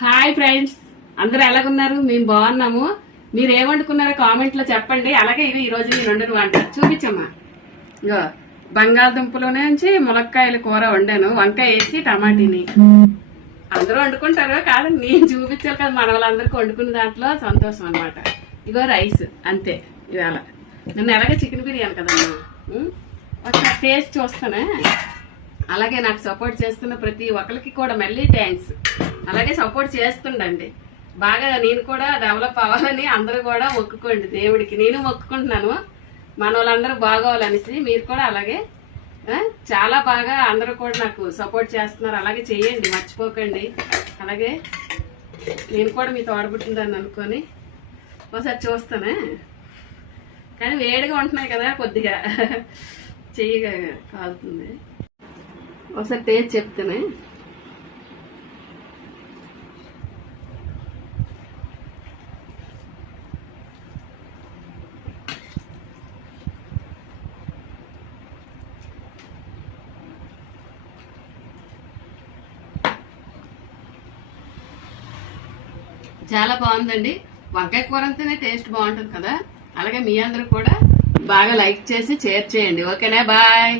Hi friends, అందరూ ఎలాగున్నారు? మేము బాగున్నాము. మీరు ఏమంటున్నారో కామెంట్ లో చెప్పండి. అలాగే ఇది ఈ రోజు నేను వండిన వంట చూపించమ్మా. ఇగో బంగాళదుంపలోనే నుంచి ములక్కాయల కూర వండాను, వంకాయ వేసి టమాటీని. అందరూ వండుకుంటారు కాదు, నేను చూపించాలి కదా, మన వాళ్ళందరికీ వండుకున్న దాంట్లో సంతోషం అనమాట. ఇగో రైస్ అంతే. ఇవాళ నన్ను ఎలాగే చికెన్ బిర్యానీ కదమ్మా, ఒకసారి టేస్ట్ చూస్తానే. అలాగే నాకు సపోర్ట్ చేస్తున్న ప్రతి ఒక్కరికి కూడా మళ్ళీ థ్యాంక్స్. అలాగే సపోర్ట్ చేస్తుండండి బాగా. నేను కూడా డెవలప్ అవ్వాలని అందరూ కూడా మొక్కుకోండి దేవుడికి. నేను మొక్కుకుంటున్నాను మన వాళ్ళందరూ బాగోవాలనేసి. మీరు కూడా అలాగే చాలా బాగా అందరూ కూడా నాకు సపోర్ట్ చేస్తున్నారు. అలాగే చెయ్యండి, మర్చిపోకండి. అలాగే నేను కూడా మీ తోడబుట్టిందని అనుకొని ఒకసారి చూస్తానే. కానీ వేడిగా ఉంటున్నాయి కదా, కొద్దిగా చెయ్యిగా కాలుతుంది. ఒకసారి టేస్ట్ చెప్తానే. చాలా బాగుందండి. వంకాయ కూర అంటేనే టేస్ట్ బాగుంటుంది కదా. అలాగే మీ అందరూ కూడా బాగా లైక్ చేసి షేర్ చేయండి. ఓకేనా? బాయ్.